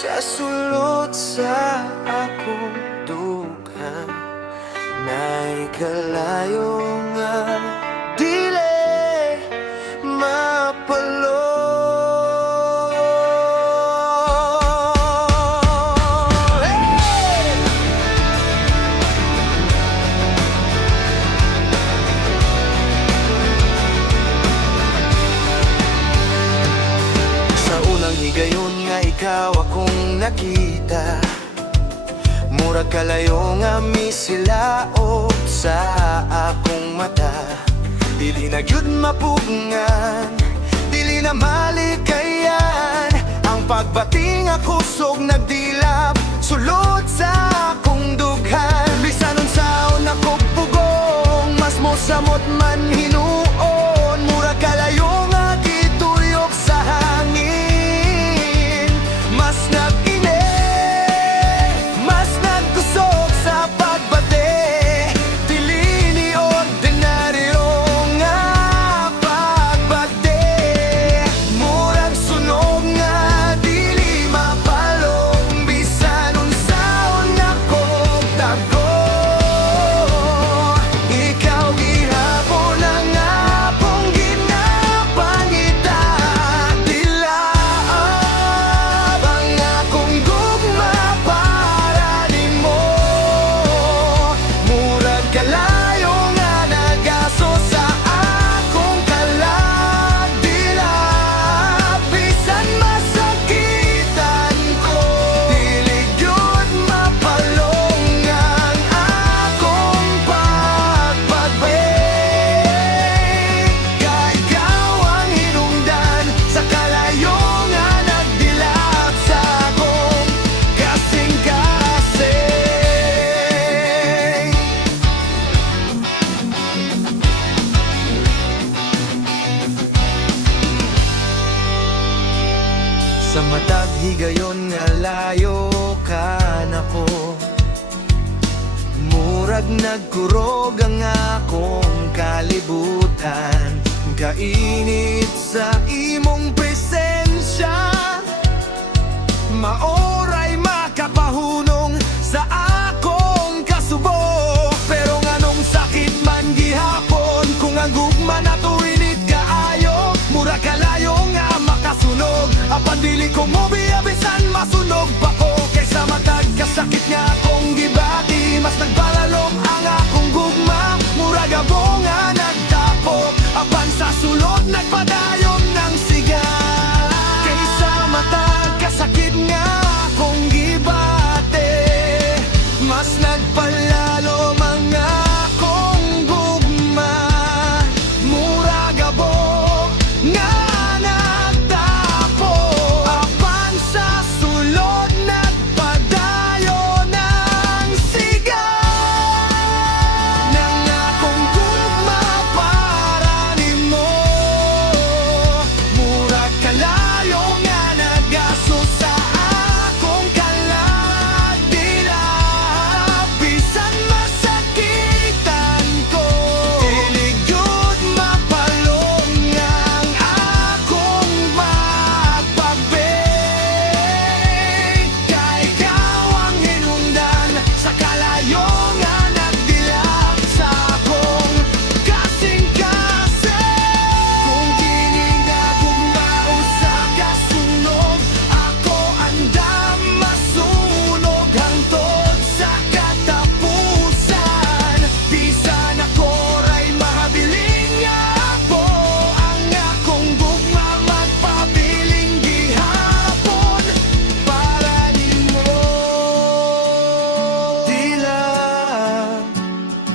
sa sulod sa akong dughan, na ikalayo nga dili mapalo. Higayon nga ikaw akong nakita, murag kalayo nga misilaot sa akong mata. Dili na gyud mapugngan, dili na malikayan, ang pagbati nga kusog nagdilap sulod sa akong dughan. Bisan unsaon ako pugong, mas mosamot man hinuon, murag kalayo nga gituyok sa hangin. Mas nag-init, mas nagkusog sa pagbate, dili ni ordinaryo nga pagbate. Murag sunog nga dili mapalong, bisan unsaon ako tago. Ikaw gihapon ang akong ginapangita, dila kalayo nga nagaso sa akong kalag, dila bisan masakitan ko, dili gyud mapalong ang akong pagbabay. Ikaw ang hinungdan sa kalayo nga nagdilap sa akong kasing-kasing. Sa matag higayon nga layo ka nako, murag nagkurog ang akong kalibutan. Kainit sa imong presensya, maoray makapahunong sa akong kasubo. Pero nganong sakit man gihapon, kung ang gugma na tuwinit kaayo, murag kalayo nga makasunog. Apan dili ko mo biyabisan masunog pa ko, kaysa matag kasakit nga akong gibati. Mas nagbalalok ang akong gugma, murag abo nga nagtapok. Apan sa sulod nagpadayon ng siga, kaysa matag kasakit nga akong gibati. Mas nagpalalo mga akong gugma, murag abo nga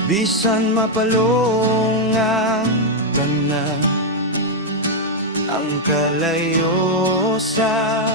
bisan mapalong ang tanan, ang kalayo sa